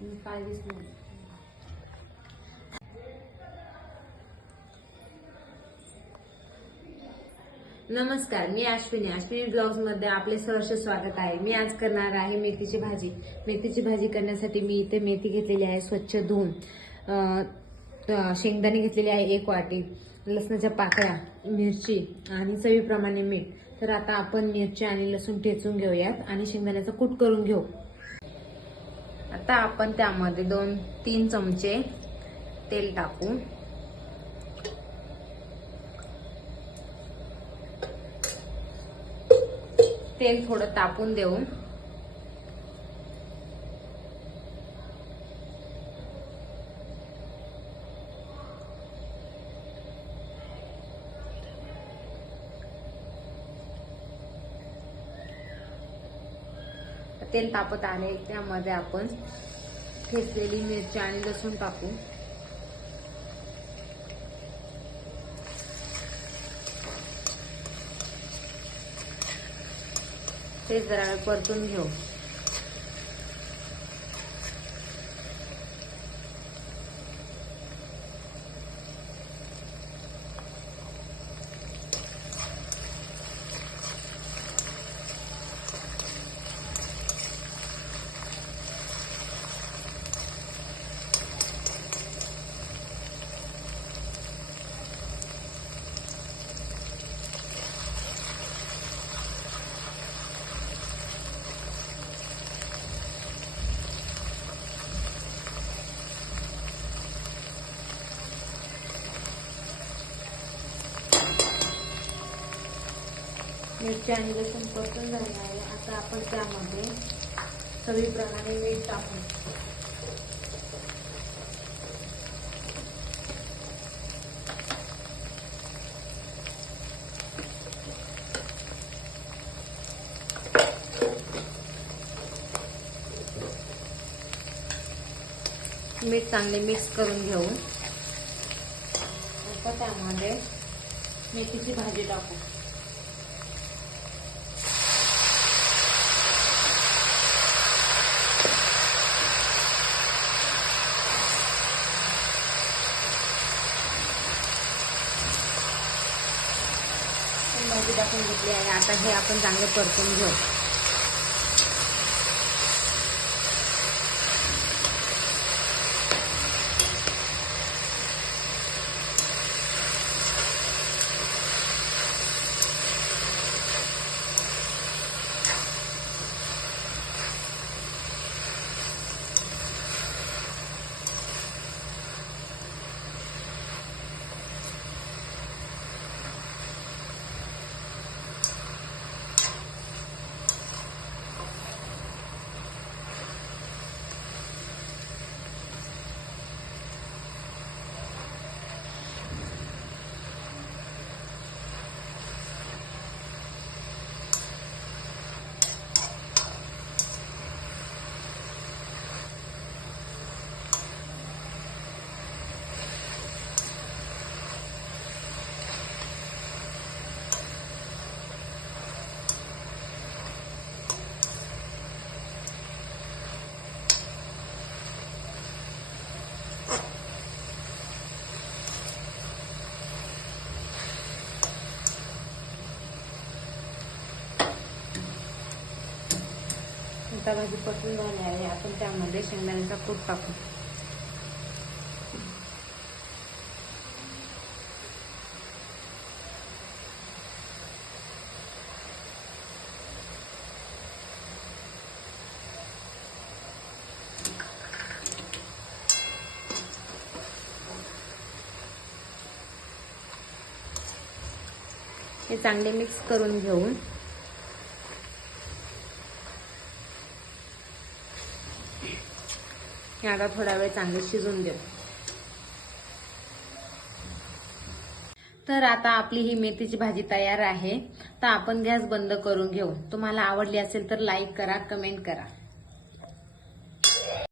नमस्कार, मी अश्विनी ब्लॉग्स मध्ये आपले सहर्ष स्वागत आहे। मी आज करणार आहे मेथीची भाजी। मेथीची भाजी करण्यासाठी मी इथे मेथी घेतलेली आहे स्वच्छ धुवून, शेंगदाणे घेतलेले आहे 1 वाटी, लसणाच्या पाकळ्या, मिरची आणि चवीप्रमाणे मीठ। तर आता आपण मिरची आणि लसूण ठेचून घेऊयात आणि शेंगदाण्याचा कूट करून घेऊ। आता आपण त्यामध्ये 2-3 चमचे तेल टाकू। तेल थोडं तापून देऊ। तेल तापत आले त्यामध्ये आपण ठेचलेली मिरची आणि लसूण टाकू। ते जरा वेळ परतून घेऊ। मिरची आणि लसूण परतून झाले आहे। आता आपण त्यामध्ये चवीप्रमाणे मीठ टाकू। मीठ चांगले मिक्स करून घेऊ। आता त्यामध्ये मेथीची भाजी टाकू। भाजी टाकून घेतली आहे। आता हे आपण चांगले परतून घेऊ। आता भाजी परतून झाली आहे। आपण त्यामध्ये शेंगदाण्याचा कूट टाकू। हे चांगले मिक्स करून घेऊ। आता थोडा वेळ चांगले शिजून देऊ। तर आता आपली ही मेथीची भाजी तयार आहे। तर आपण गॅस बंद करून घेऊ। तुम्हाला आवडली असेल तर लाईक करा, कमेंट करा।